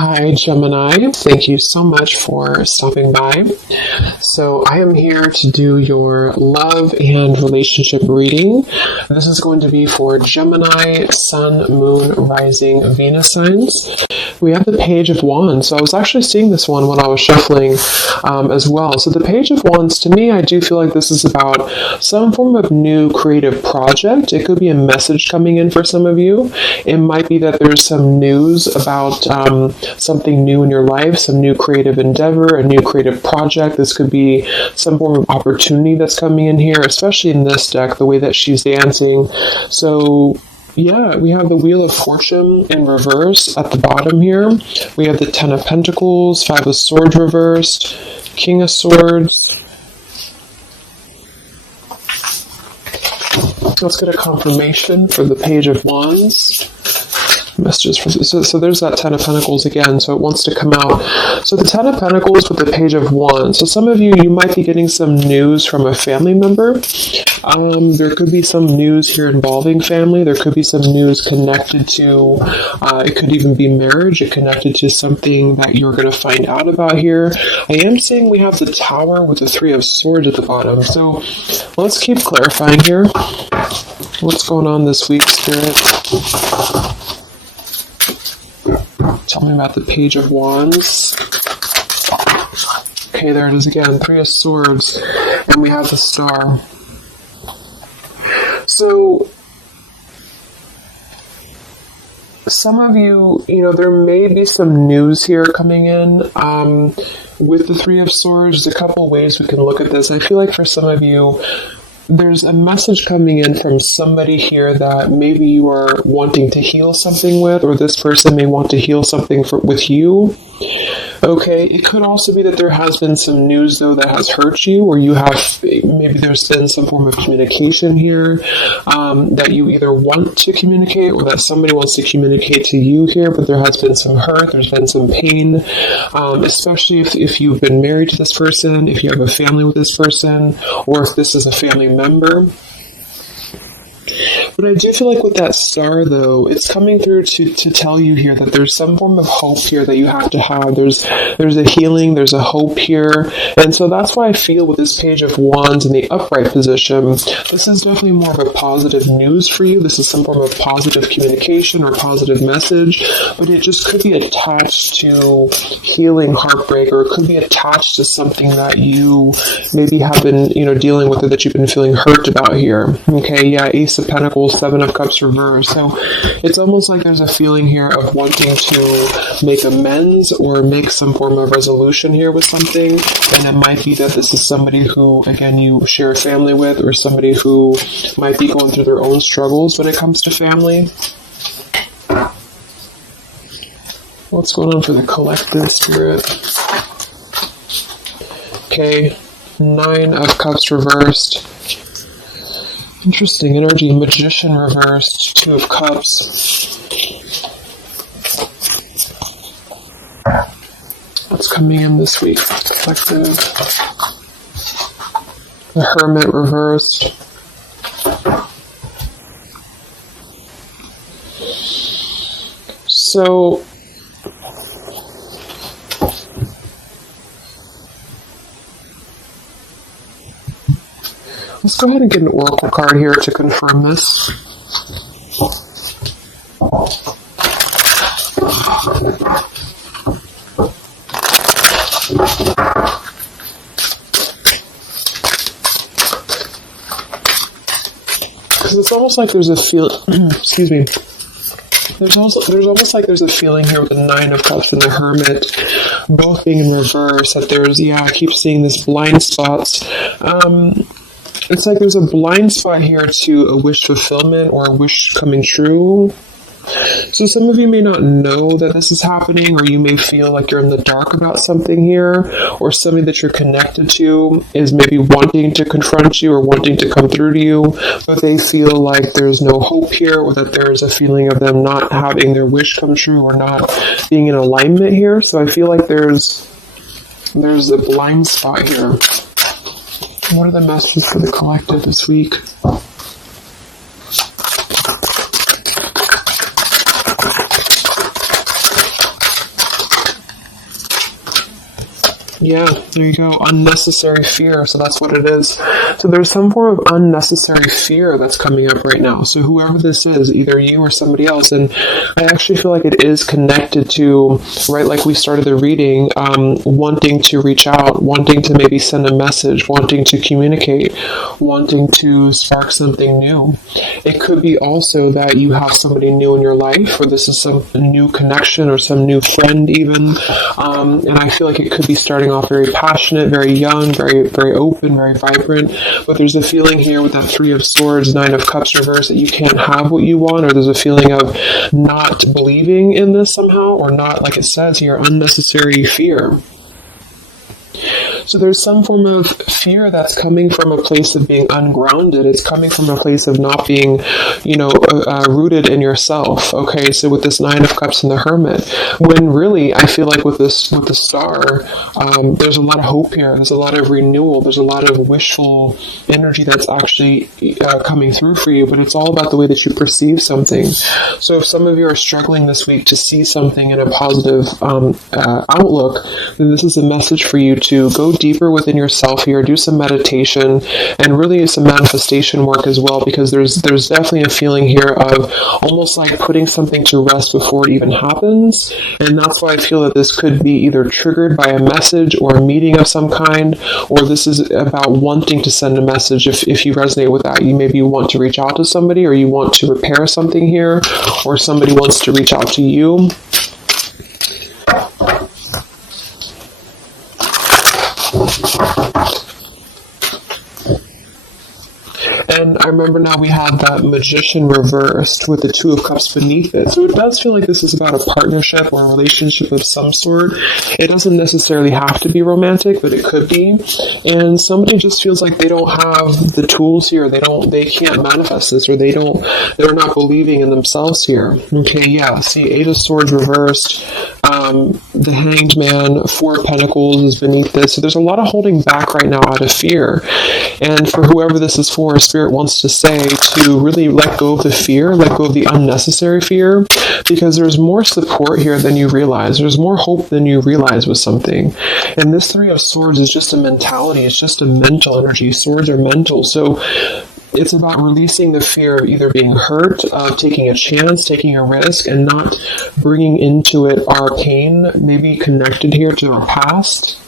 Hi, Gemini. Thank you so much for stopping by. So I am here to do your love and relationship reading. This is going to be for Gemini, Sun, Moon, Rising, Venus signs. We have the Page of Wands. So I was actually seeing this one when I was shuffling as well. So the Page of Wands, to me, I do feel like this is about some form of new creative project. It could be a message coming in for some of you. It might be that there's some news about something new in your life, some new creative endeavor, a new creative project. This could be some form of opportunity that's coming in here, especially in this deck, the way that she's dancing. So yeah, we have the Wheel of Fortune in reverse at the bottom here. We have the Ten of Pentacles, Five of Swords reversed, King of Swords. Let's get a confirmation for the Page of Wands. Messages for so there's that Ten of Pentacles again, so it wants to come out. So the Ten of Pentacles with the Page of Wands. So some of you might be getting some news from a family member. There could be some news here involving family. There could be some news connected to, it could even be marriage. It connected to something that you're going to find out about here. I am seeing we have the Tower with the Three of Swords at the bottom. So let's keep clarifying here. What's going on this week, Spirit? Tell me about the Page of Wands. Okay, there it is again. Three of Swords. And we have the Star. So, some of you, there may be some news here coming in. With the Three of Swords, there's a couple ways we can look at this. I feel like for some of you, there's a message coming in from somebody here that maybe you are wanting to heal something with, or this person may want to heal something with you. Okay, it could also be that there has been some news, though, that has hurt you, or maybe there's been some form of communication here that you either want to communicate or that somebody wants to communicate to you here, but there has been some hurt, there's been some pain, especially if you've been married to this person, if you have a family with this person, or if this is a family member. But I do feel like with that Star, though, it's coming through to tell you here that there's some form of hope here that you have to have. There's a healing, there's a hope here. And so that's why I feel with this Page of Wands in the upright position, this is definitely more of a positive news for you. This is some form of positive communication or positive message, but it just could be attached to healing heartbreak, or it could be attached to something that you maybe have been, dealing with, or that you've been feeling hurt about here. Okay, yeah, Ace of Pentacles, Seven of Cups reversed. So it's almost like there's a feeling here of wanting to make amends or make some form of resolution here with something. And it might be that this is somebody who, again, you share a family with, or somebody who might be going through their own struggles when it comes to family. What's going on for the collective, Spirit? Okay, Nine of Cups reversed. Interesting energy. Magician reversed. Two of Cups. What's coming in this week? Collective. The Hermit reversed. So let's go ahead and get an oracle card here to confirm this. Because it's almost like there's a excuse me. There's almost like there's a feeling here with the Nine of Cups and the Hermit both being in reverse, that there's, I keep seeing this blind spots. It's like there's a blind spot here to a wish fulfillment or a wish coming true. So some of you may not know that this is happening, or you may feel like you're in the dark about something here, or somebody that you're connected to is maybe wanting to confront you or wanting to come through to you, but they feel like there's no hope here, or that there's a feeling of them not having their wish come true or not being in alignment here. So I feel like there's a blind spot here. What are the messages for the collective this week? Yeah, there you go. Unnecessary fear. So that's what it is. So there's some form of unnecessary fear that's coming up right now. So whoever this is, either you or somebody else, and I actually feel like it is connected to, right, like we started the reading, wanting to reach out, wanting to maybe send a message, wanting to communicate, wanting to spark something new. It could be also that you have somebody new in your life, or this is some new connection or some new friend even, and I feel like it could be starting off very passionate, very young, very, very open, very vibrant, but there's a feeling here with that Three of Swords, Nine of Cups reverse, that you can't have what you want, or there's a feeling of not believing in this somehow, or not, like it says here, unnecessary fear. So there's some form of fear that's coming from a place of being ungrounded. It's coming from a place of not being, rooted in yourself. Okay, so with this Nine of Cups and the Hermit, when really I feel like with the Star, there's a lot of hope here. There's a lot of renewal. There's a lot of wishful energy that's actually coming through for you. But it's all about the way that you perceive something. So if some of you are struggling this week to see something in a positive outlook, then this is a message for you to go deeper within yourself here, do some meditation, and really some manifestation work as well, because there's definitely a feeling here of almost like putting something to rest before it even happens. And that's why I feel that this could be either triggered by a message or a meeting of some kind, or this is about wanting to send a message. If you resonate with that, you maybe want to reach out to somebody, or you want to repair something here, or somebody wants to reach out to you. And I remember now we have that Magician reversed with the Two of Cups beneath it. So it does feel like this is about a partnership or a relationship of some sort. It doesn't necessarily have to be romantic, but it could be. And somebody just feels like they don't have the tools here. They can't manifest this, or they're not believing in themselves here. Okay, yeah. See, Eight of Swords reversed. The Hanged Man, Four of Pentacles is beneath this. So there's a lot of holding back right now out of fear. And for whoever this is for, Spirit wants to say to really let go of the fear, let go of the unnecessary fear, because there's more support here than you realize. There's more hope than you realize with something. And this Three of Swords is just a mentality. It's just a mental energy. Swords are mental. So it's about releasing the fear of either being hurt, of taking a chance, taking a risk, and not bringing into it our pain, maybe connected here to our past,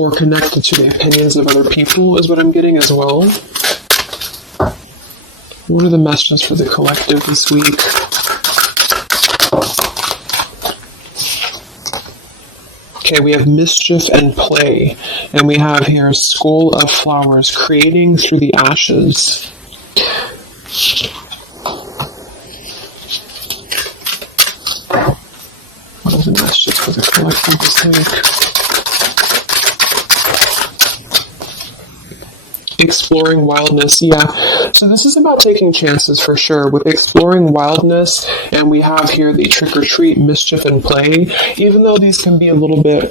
or connected to the opinions of other people is what I'm getting as well. What are the messages for the collective this week? Okay, we have mischief and play. And we have here Skull of Flowers, creating through the ashes. What are the messages for the collective this week? Exploring wildness, yeah. So this is about taking chances for sure with exploring wildness, and we have here the trick or treat, mischief, and play. Even though these can be a little bit,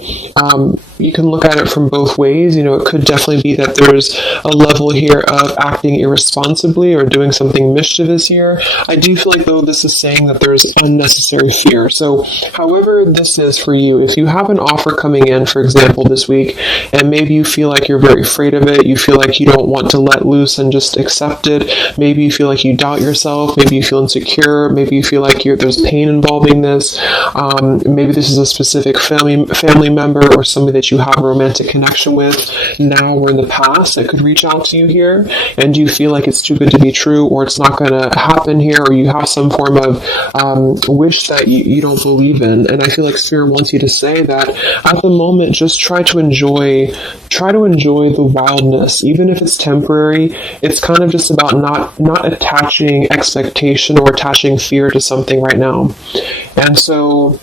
you can look at it from both ways. It could definitely be that there's a level here of acting irresponsibly or doing something mischievous here. I do feel like though this is saying that there's unnecessary fear. So however this is for you, if you have an offer coming in, for example, this week, and maybe you feel like you're very afraid of it, you feel like you don't want to let loose and just accept it, maybe you feel like you doubt yourself, maybe you feel insecure, maybe you feel like there's pain involving this, maybe this is a specific family member or somebody that you have a romantic connection with now or in the past that could reach out to you here, and you feel like it's too good to be true, or it's not going to happen here, or you have some form of wish that you don't believe in. And I feel like Spirit wants you to say that at the moment, just try to enjoy the wildness, even if it's temporary. It's kind of just about not attaching expectation or attaching fear to something right now. And so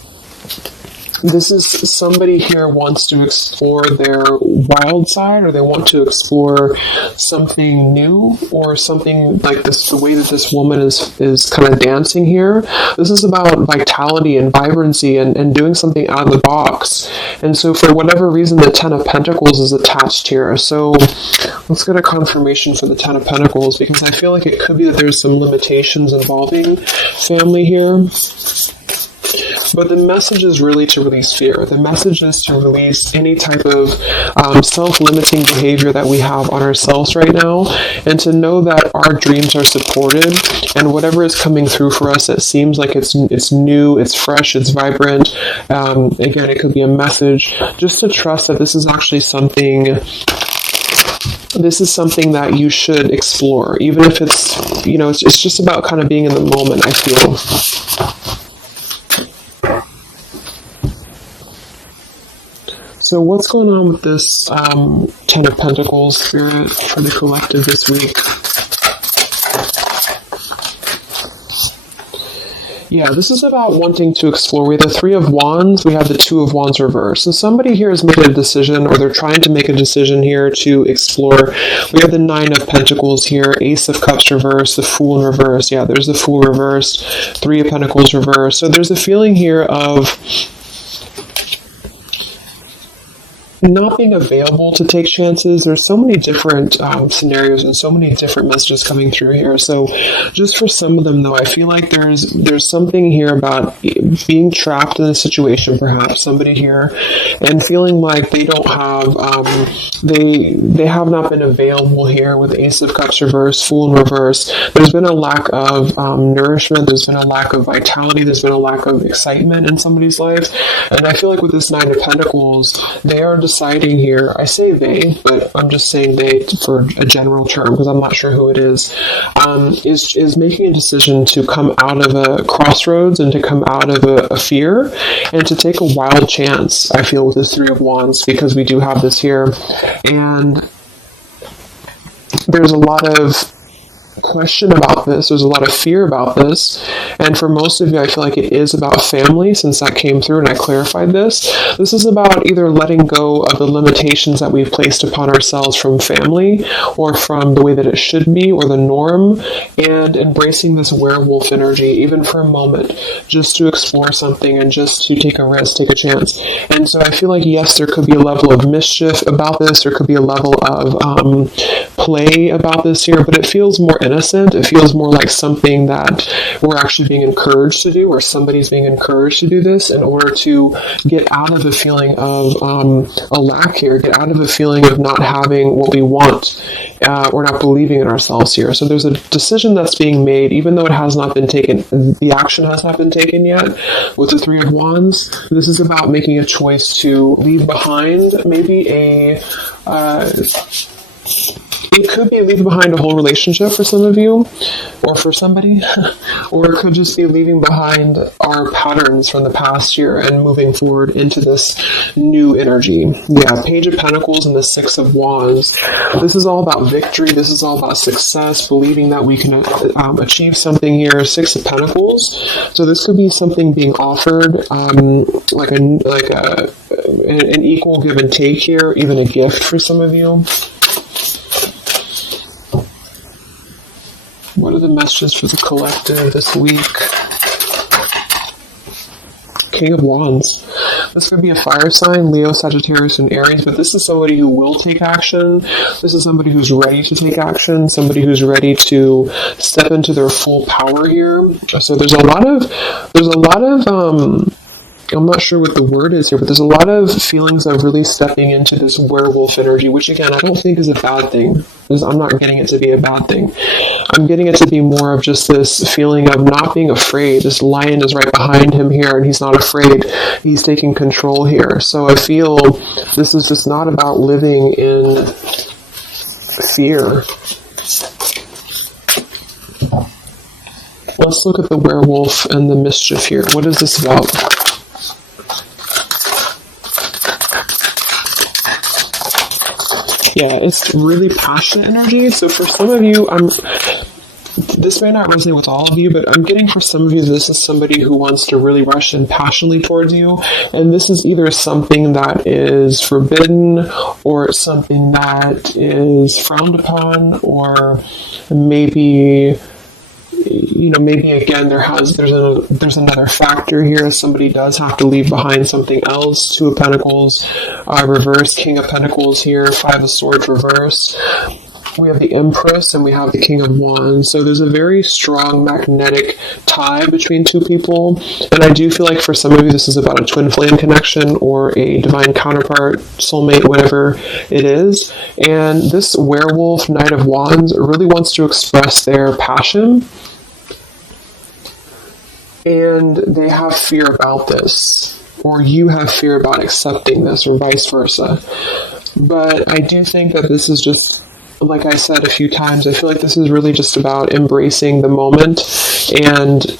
this is somebody here wants to explore their wild side, or they want to explore something new, or something like this, the way that this woman is kind of dancing here. This is about vitality and vibrancy and doing something out of the box. And so for whatever reason, the Ten of Pentacles is attached here. So let's get a confirmation for the Ten of Pentacles, because I feel like it could be that there's some limitations involving family here. But the message is really to release fear. The message is to release any type of self-limiting behavior that we have on ourselves right now, and to know that our dreams are supported, and whatever is coming through for us that seems like it's new, it's fresh, it's vibrant. Again, it could be a message. Just to trust that this is actually something that you should explore, even if it's, it's just about kind of being in the moment, I feel. So what's going on with this Ten of Pentacles spirit for the collective this week? Yeah, this is about wanting to explore. We have the Three of Wands, we have the Two of Wands reversed. So somebody here has made a decision, or they're trying to make a decision here to explore. We have the Nine of Pentacles here, Ace of Cups reversed, the Fool in reverse. Yeah, there's the Fool reversed, Three of Pentacles reversed. So there's a feeling here of not being available to take chances. There's so many different scenarios and so many different messages coming through here. So just for some of them, though, I feel like there's something here about being trapped in a situation, perhaps somebody here, and feeling like they don't have they have not been available here with Ace of Cups reverse, Fool in reverse. There's been a lack of nourishment. There's been a lack of vitality. There's been a lack of excitement in somebody's life. And I feel like with this Nine of Pentacles, they are deciding here, I say they, but I'm just saying they for a general term because I'm not sure who it is making a decision to come out of a crossroads and to come out of a fear and to take a wild chance, I feel, with this Three of Wands, because we do have this here. And there's a lot of question about this, there's a lot of fear about this, and for most of you I feel like it is about family, since that came through and I clarified this. This is about either letting go of the limitations that we've placed upon ourselves from family or from the way that it should be or the norm, and embracing this werewolf energy even for a moment, just to explore something and just to take a risk, take a chance. And so I feel like, yes, there could be a level of mischief about this, there could be a level of play about this here, but it feels more innocent. It feels more like something that we're actually being encouraged to do, or somebody's being encouraged to do this in order to get out of a feeling of a lack here, get out of a feeling of not having what we want, or not believing in ourselves here. So there's a decision that's being made, even though it has not been taken, the action has not been taken yet with the Three of Wands. This is about making a choice to leave behind maybe it could be leaving behind a whole relationship for some of you, or for somebody, or it could just be leaving behind our patterns from the past year and moving forward into this new energy. Yeah, Page of Pentacles and the Six of Wands. This is all about victory. This is all about success, believing that we can achieve something here. Six of Pentacles. So this could be something being offered, like an equal give and take here, even a gift for some of you. What are the messages for the collective this week? King of Wands. This could be a fire sign, Leo, Sagittarius, and Aries, but this is somebody who will take action. This is somebody who's ready to take action, somebody who's ready to step into their full power here. So there's a lot of I'm not sure what the word is here, but there's a lot of feelings of really stepping into this werewolf energy, which again, I don't think is a bad thing. I'm not getting it to be a bad thing. I'm getting it to be more of just this feeling of not being afraid. This lion is right behind him here, and he's not afraid. He's taking control here. So I feel this is just not about living in fear. Let's look at the werewolf and the mischief here. What is this about? Yeah, it's really passionate energy. So for some of you, this may not resonate with all of you, but I'm getting for some of you, this is somebody who wants to really rush in passionately towards you. And this is either something that is forbidden, or it's something that is frowned upon, or maybe again, there's another factor here. Somebody does have to leave behind something else. Two of Pentacles reverse, King of Pentacles here, Five of Swords reverse. we have the Empress, and we have the King of Wands. So there's a very strong magnetic tie between two people. And I do feel like for some of you, this is about a twin flame connection or a divine counterpart, soulmate, whatever it is. And this werewolf, Knight of Wands, really wants to express their passion. And they have fear about this, or you have fear about accepting this, or vice versa. But I do think that this is just, like I said a few times, I feel like this is really just about embracing the moment, and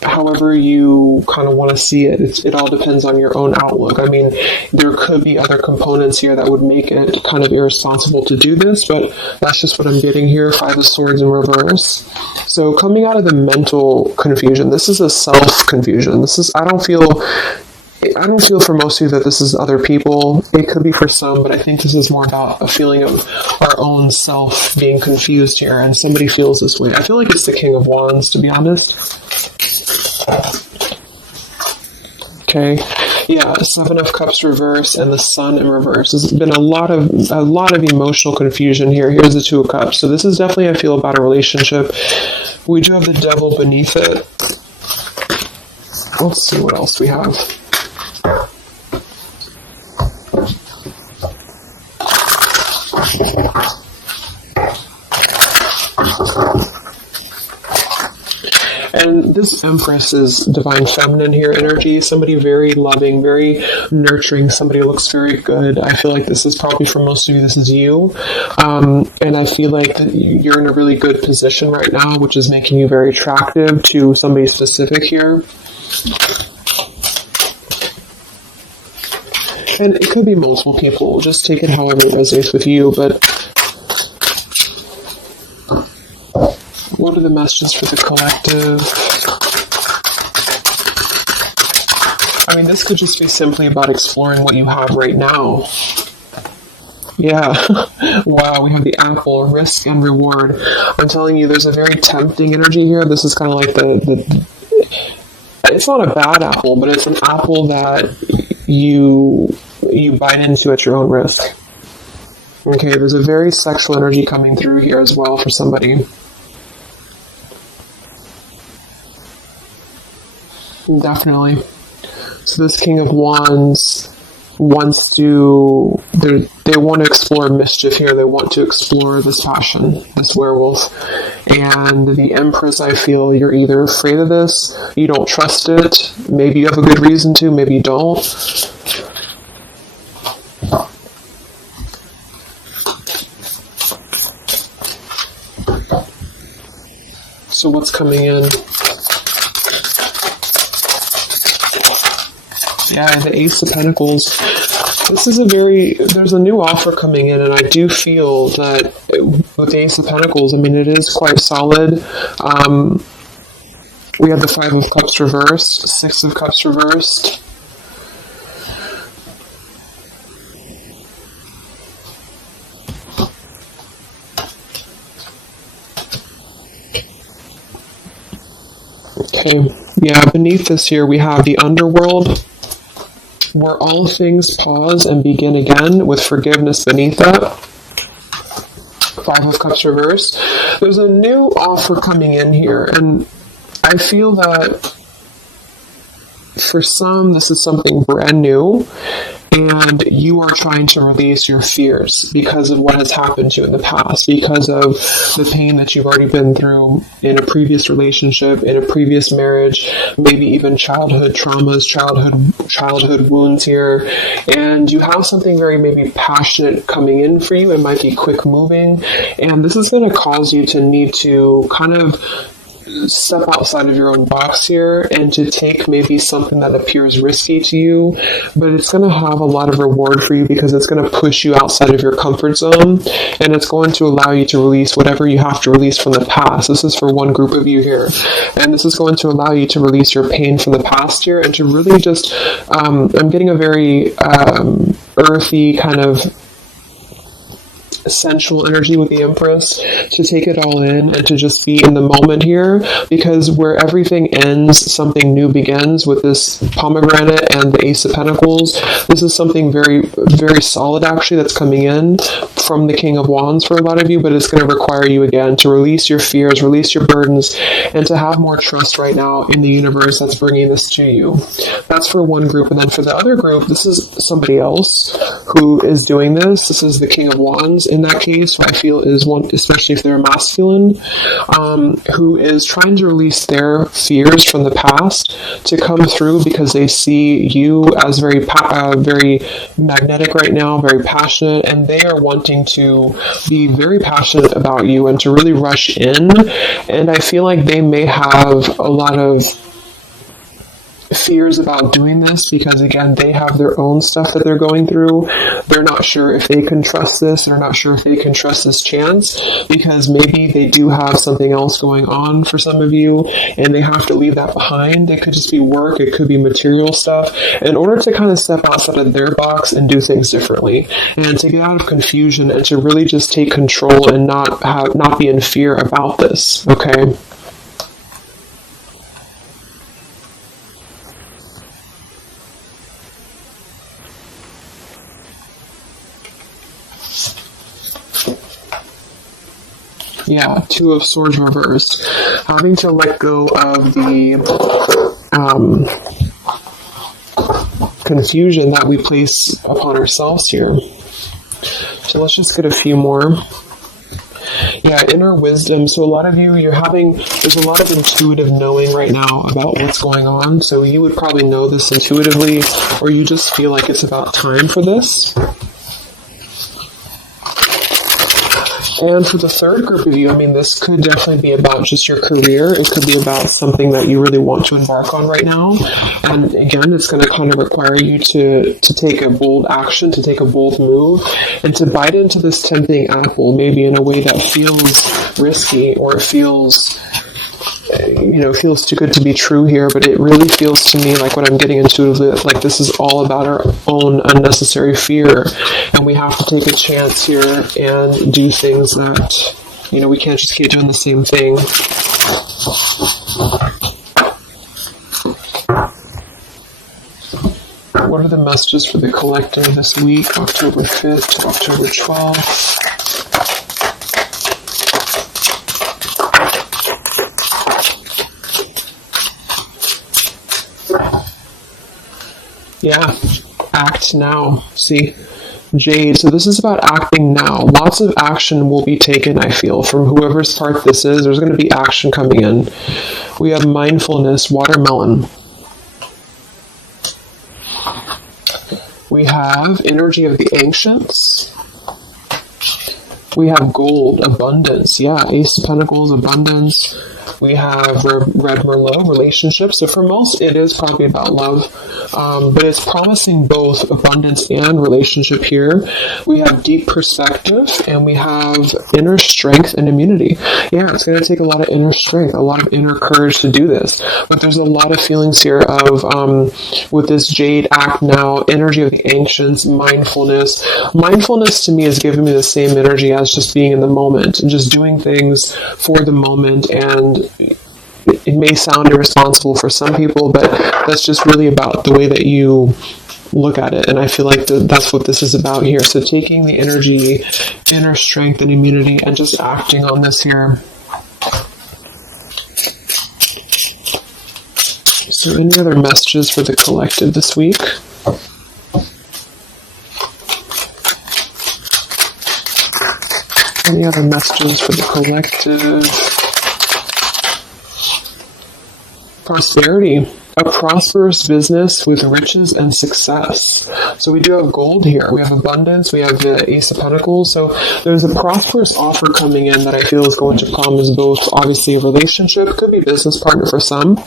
however you kind of want to see it, it all depends on your own outlook. I mean, there could be other components here that would make it kind of irresponsible to do this, but that's just what I'm getting here. Five of Swords in reverse. So coming out of the mental confusion, this is a self-confusion. I don't feel for most of you that this is other people. It could be for some, but I think this is more about a feeling of our own self being confused here, and somebody feels this way. I feel like it's the King of Wands, to be honest. Okay, yeah, Seven of Cups reverse and the Sun in reverse. There's been a lot of emotional confusion here. Here's the Two of Cups. So this is definitely, I feel, about a relationship. We do have the Devil beneath it. Let's see what else we have. And this Empress is divine feminine here energy. Somebody very loving, very nurturing. Somebody who looks very good. I feel like this is probably for most of you, this is you. And I feel like that you're in a really good position right now, which is making you very attractive to somebody specific here. And it could be multiple people. Just take it however it resonates with you. But what are the messages for the collective? I mean, this could just be simply about exploring what you have right now. Yeah. Wow, we have the apple, risk and reward. I'm telling you, there's a very tempting energy here. This is kind of like the it's not a bad apple, but it's an apple that you bite into at your own risk. Okay, there's a very sexual energy coming through here as well for somebody. Definitely. So this King of Wands wants to, they want to explore mischief here. They want to explore this passion, this werewolf. And the Empress, I feel you're either afraid of this, you don't trust it, maybe you have a good reason to, maybe you don't. So what's coming in? Yeah, the Ace of Pentacles. This is there's a new offer coming in, and I do feel that with the Ace of Pentacles, I mean, it is quite solid. We have the Five of Cups reversed, Six of Cups reversed. Okay, yeah, beneath this here we have the underworld, where all things pause and begin again, with forgiveness beneath that. Five of Cups reversed. There's a new offer coming in here, and I feel that for some, this is something brand new, and you are trying to release your fears because of what has happened to you in the past, because of the pain that you've already been through in a previous relationship, in a previous marriage, maybe even childhood traumas, childhood wounds here, and you have something very maybe passionate coming in for you. It might be quick moving, and this is going to cause you to need to kind of step outside of your own box here and to take maybe something that appears risky to you, but it's going to have a lot of reward for you because it's going to push you outside of your comfort zone, and it's going to allow you to release whatever you have to release from the past. This is for one group of you here, and this is going to allow you to release your pain from the past here and to really just I'm getting a very earthy kind of sensual energy with the Empress, to take it all in and to just be in the moment here, because where everything ends, something new begins with this pomegranate and the Ace of Pentacles. This is something very, very solid actually that's coming in from the King of Wands for a lot of you, but it's going to require you again to release your fears, release your burdens, and to have more trust right now in the universe that's bringing this to you. That's for one group. And then for the other group, this is somebody else who is doing this. This is the King of Wands in that case, who I feel is one, especially if they're masculine, who is trying to release their fears from the past to come through, because they see you as very magnetic right now, very passionate, and they are wanting to be very passionate about you and to really rush in. And I feel like they may have a lot of fears about doing this, because again, they have their own stuff that they're going through. They're not sure if they can trust this. They're not sure if they can trust this chance, because maybe they do have something else going on for some of you, and they have to leave that behind. It could just be work. It could be material stuff, in order to kind of step outside of their box and do things differently, and to get out of confusion, and to really just take control and not be in fear about this. Okay. Yeah, Two of Swords reversed. Having to let go of the confusion that we place upon ourselves here. So let's just get a few more. Yeah, inner wisdom. So a lot of you, there's a lot of intuitive knowing right now about what's going on. So you would probably know this intuitively, or you just feel like it's about time for this. And for the third group of you, this could definitely be about just your career. It could be about something that you really want to embark on right now. And again, it's going to kind of require you to take a bold action, to take a bold move, and to bite into this tempting apple, maybe in a way that feels risky, or it feels too good to be true here, but it really feels to me like what I'm getting intuitively, like this is all about our own unnecessary fear, and we have to take a chance here and do things that, we can't just keep doing the same thing. What are the messages for the collective this week, October 5th to October 12th? Yeah, act now. See, Jade. So this is about acting now. Lots of action will be taken, I feel, from whoever's part this is. There's going to be action coming in. We have mindfulness, watermelon. We have energy of the ancients. We have gold, abundance. Yeah, Ace of Pentacles, abundance. We have Red Merlot, relationships. So for most, it is probably about love, but it's promising both abundance and relationship here. We have deep perspective, and we have inner strength and immunity. Yeah, it's going to take a lot of inner strength, a lot of inner courage to do this. But there's a lot of feelings here of, with this Jade, act now, energy of the ancients, mindfulness. Mindfulness to me is giving me the same energy as just being in the moment and just doing things for the moment. And it may sound irresponsible for some people, but that's just really about the way that you look at it. And I feel like that's what this is about here. So taking the energy, inner strength and immunity, and just acting on this here. So any other messages for the collective this week? Any other messages for the collective? Prosperity. A prosperous business with riches and success. So we do have gold here. We have abundance. We have the Ace of Pentacles. So there's a prosperous offer coming in that I feel is going to promise both, obviously, a relationship, could be business partner for some,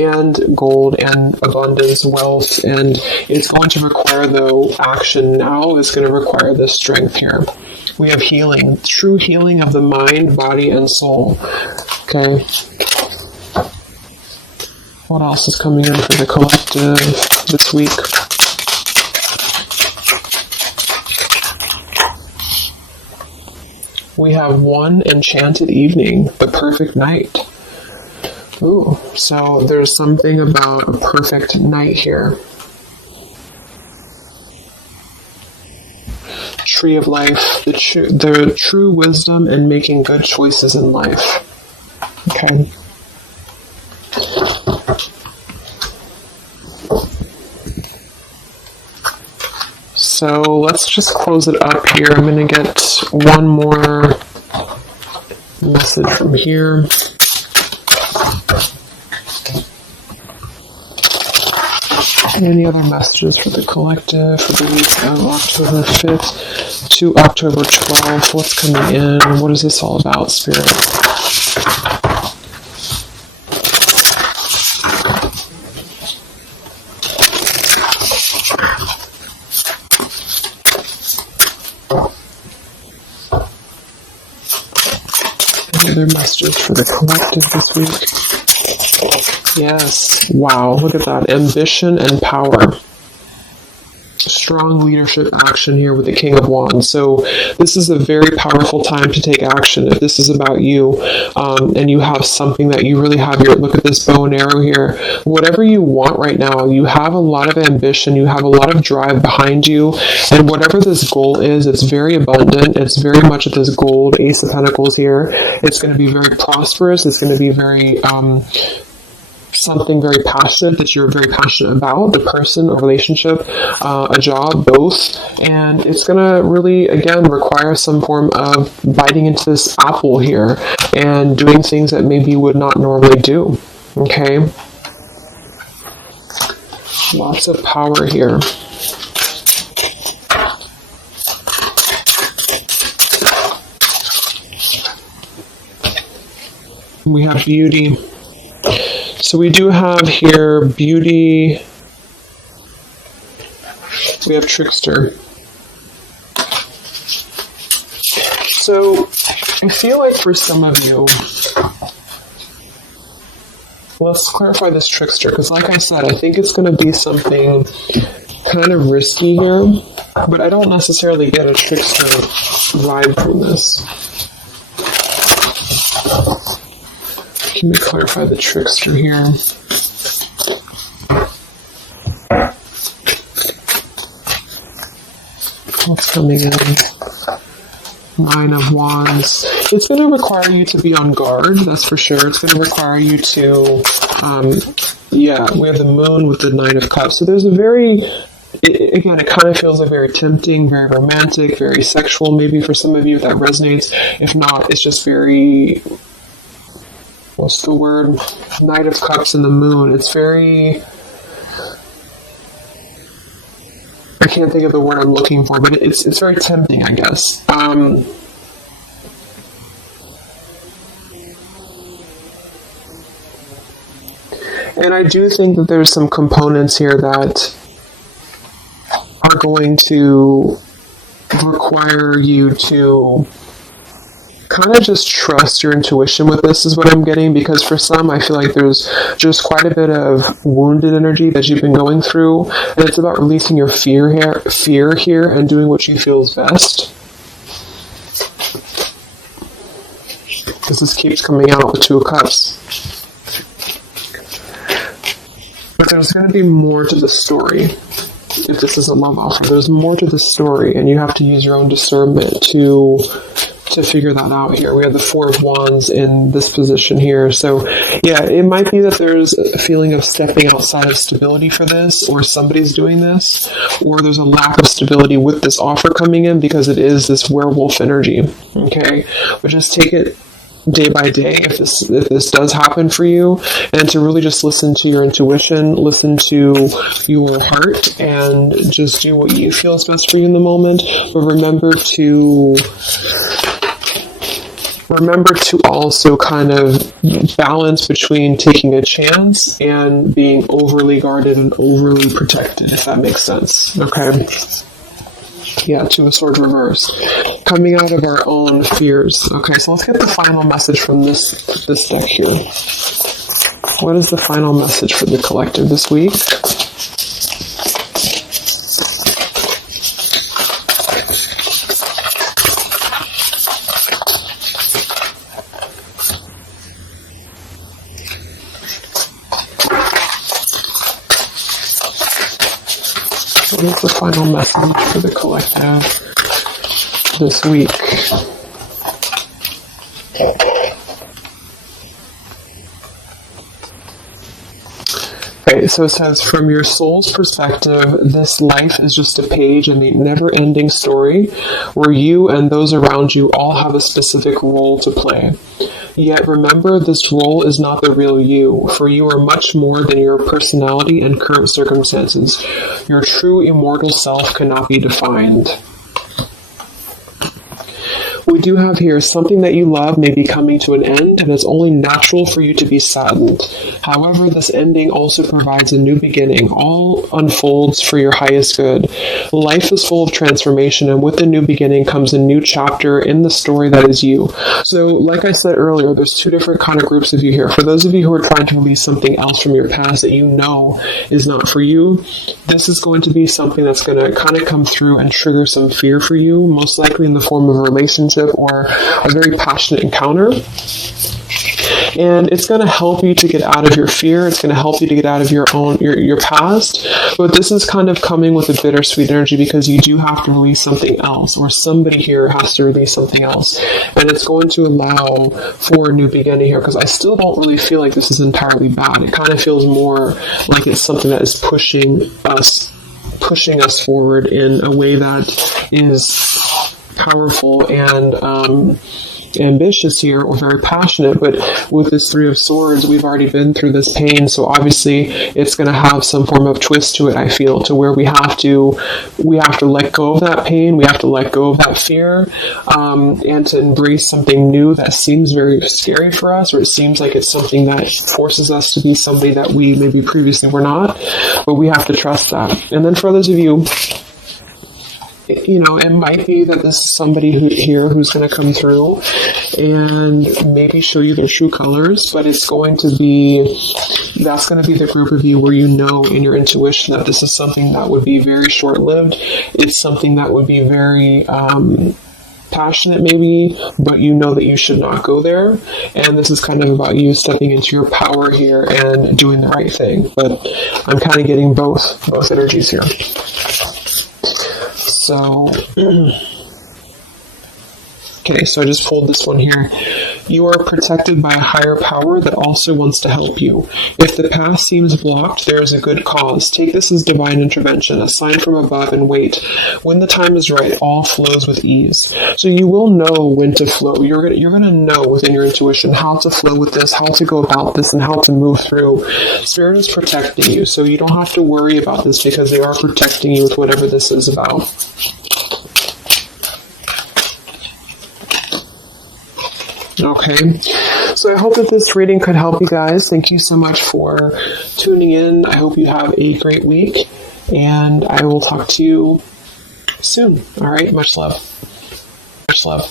and gold and abundance, wealth. And it's going to require, though, action now is going to require this strength here. We have healing, true healing of the mind, body, and soul. Okay. What else is coming in for the collective this week? We have one enchanted evening, the perfect night. Ooh, so there's something about a perfect night here. Tree of life, the true wisdom in making good choices in life. Okay. So let's just close it up here. I'm going to get one more message from here. Any other messages for the collective for the week of October 5th to October 12th? What's coming in? What is this all about, Spirit? Any other messages for the collective this week? Yes. Wow, look at that. Ambition and power. Strong leadership action here with the King of Wands. So this is a very powerful time to take action. If this is about you, and you have something that you really have your, look at this bow and arrow here. Whatever you want right now, you have a lot of ambition, you have a lot of drive behind you, and whatever this goal is, it's very abundant. It's very much at this gold Ace of Pentacles here. It's going to be very prosperous. It's going to be very, something very passionate that you're very passionate about, the person, a relationship, a job, both. And it's going to really, again, require some form of biting into this apple here and doing things that maybe you would not normally do. Okay? Lots of power here. We have beauty. So we do have here beauty. We have trickster. So I feel like for some of you, let's clarify this trickster, because like I said, I think it's going to be something kind of risky here, but I don't necessarily get a trickster vibe from this. Let me clarify the trickster here. What's coming in? Nine of Wands. It's going to require you to be on guard, that's for sure. It's going to require you to, we have the Moon with the Nine of Cups. So there's a again, it kind of feels like very tempting, very romantic, very sexual, maybe for some of you that resonates. If not, it's just very... what's the word? Knight of Cups and the Moon. It's very... I can't think of the word I'm looking for, but it's very tempting, I guess. And I do think that there's some components here that are going to require you to kind of just trust your intuition with this, is what I'm getting, because for some, I feel like there's just quite a bit of wounded energy that you've been going through, and it's about releasing your fear here and doing what you feel is best. Because this keeps coming out with Two of Cups. But there's going to be more to the story. If this is a love offer, there's more to the story, and you have to use your own discernment to figure that out here. We have the Four of Wands in this position here. So, yeah, it might be that there's a feeling of stepping outside of stability for this, or somebody's doing this, or there's a lack of stability with this offer coming in because it is this werewolf energy. Okay? But just take it day by day if this does happen for you, and to really just listen to your intuition, listen to your heart, and just do what you feel is best for you in the moment. But remember to also kind of balance between taking a chance and being overly guarded and overly protected, if that makes sense. Okay? Yeah, Two of Swords reverse. Coming out of our own fears. Okay, so let's get the final message from this deck here. What is the final message for the collective this week? What is the final message for the collective this week? Okay, so it says, from your soul's perspective, this life is just a page in a never-ending story where you and those around you all have a specific role to play. Yet remember, this role is not the real you, for you are much more than your personality and current circumstances. Your true immortal self cannot be defined. We do have here, something that you love may be coming to an end, and it's only natural for you to be saddened. However, this ending also provides a new beginning. All unfolds for your highest good. Life is full of transformation, and with the new beginning comes a new chapter in the story that is you. So, like I said earlier, there's two different kind of groups of you here. For those of you who are trying to release something else from your past that you know is not for you, this is going to be something that's going to kind of come through and trigger some fear for you, most likely in the form of a relationship or a very passionate encounter. And it's going to help you to get out of your fear. It's going to help you to get out of your past. But this is kind of coming with a bittersweet energy because you do have to release something else, or somebody here has to release something else. And it's going to allow for a new beginning here, because I still don't really feel like this is entirely bad. It kind of feels more like it's something that is pushing us forward in a way that is powerful and ambitious here, or very passionate. But with this Three of Swords, we've already been through this pain, so obviously it's going to have some form of twist to it, I feel, to where we have to let go of that pain, we have to let go of that fear, and to embrace something new that seems very scary for us, or it seems like it's something that forces us to be somebody that we maybe previously were not, but we have to trust that. And then for others of you, it might be that this is somebody who's going to come through and maybe show you their true colors, but that's going to be the group of you where you know in your intuition that this is something that would be very short-lived. It's something that would be very passionate maybe, but you know that you should not go there. And this is kind of about you stepping into your power here and doing the right thing. But I'm kind of getting both energies here. So, okay, so I just pulled this one here. You are protected by a higher power that also wants to help you. If the path seems blocked, there is a good cause. Take this as divine intervention, a sign from above, and wait. When the time is right, all flows with ease. So you will know when to flow. You're going to know within your intuition how to flow with this, how to go about this, and how to move through. Spirit is protecting you, so you don't have to worry about this because they are protecting you with whatever this is about. Okay, so I hope that this reading could help you guys. Thank you so much for tuning in. I hope you have a great week, and I will talk to you soon. All right, much love. Much love.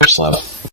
Much love.